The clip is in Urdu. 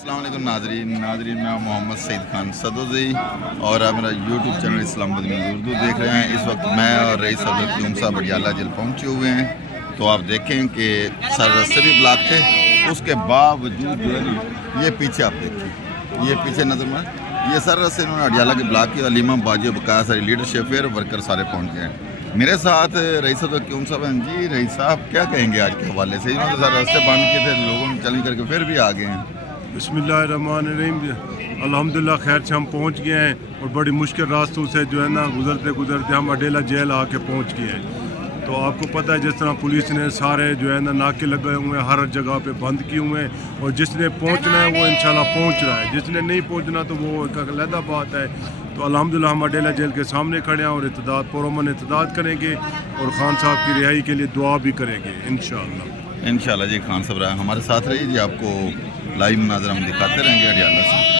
السلام علیکم ناظرین میں محمد سعید خان سدوزی اور آپ میرا یوٹیوب چینل اسلام آباد میں اردو دیکھ رہے ہیں۔ اس وقت میں اور رئیس صدر صاحب اڈیالہ جیل پہنچے ہوئے ہیں، تو آپ دیکھیں کہ سارے راستے بھی بلاک تھے، اس کے باوجود جو ہے یہ پیچھے آپ دیکھیں، یہ پیچھے نظر میں یہ سارے راستے انہوں نے اڈیالہ کے بلاک کی، علیمہ باجی بقایا ساری لیڈرشپ ہے، ورکر سارے پہنچ گئے ہیں۔ میرے ساتھ رئیس صدر صاحب ہیں۔ جی رئیس صاحب کیا کہیں گے آج کے حوالے سے؟ انہوں نے سارے راستے بند کیے تھے، لوگوں نے چل کر کے پھر بھی آ گئے ہیں۔ بسم اللہ الرحمن الرحیم۔ الحمدللہ خیر سے ہم پہنچ گئے ہیں، اور بڑی مشکل راستوں سے جو ہے نا گزرتے ہم اڈیالہ جیل آ کے پہنچ گئے ہیں۔ تو آپ کو پتہ ہے جس طرح پولیس نے سارے جو ہے نا ناکے لگے ہوئے ہیں، ہر جگہ پہ بند کیے ہوئے ہیں، اور جس نے پہنچنا ہے وہ انشاءاللہ پہنچ رہا ہے، جس نے نہیں پہنچنا تو وہ ایک علیحدہ بات ہے۔ تو الحمدللہ ہم اڈیالہ جیل کے سامنے کھڑے ہیں اور پرامن احتجاج کریں گے، اور خان صاحب کی رہائی کے لیے دعا بھی کریں گے انشاءاللہ۔ انشاءاللہ جی خان صاحب ہمارے ساتھ رہیے جی، آپ کو لائیو مناظر ہم دکھاتے رہیں گے اڈیالہ سے۔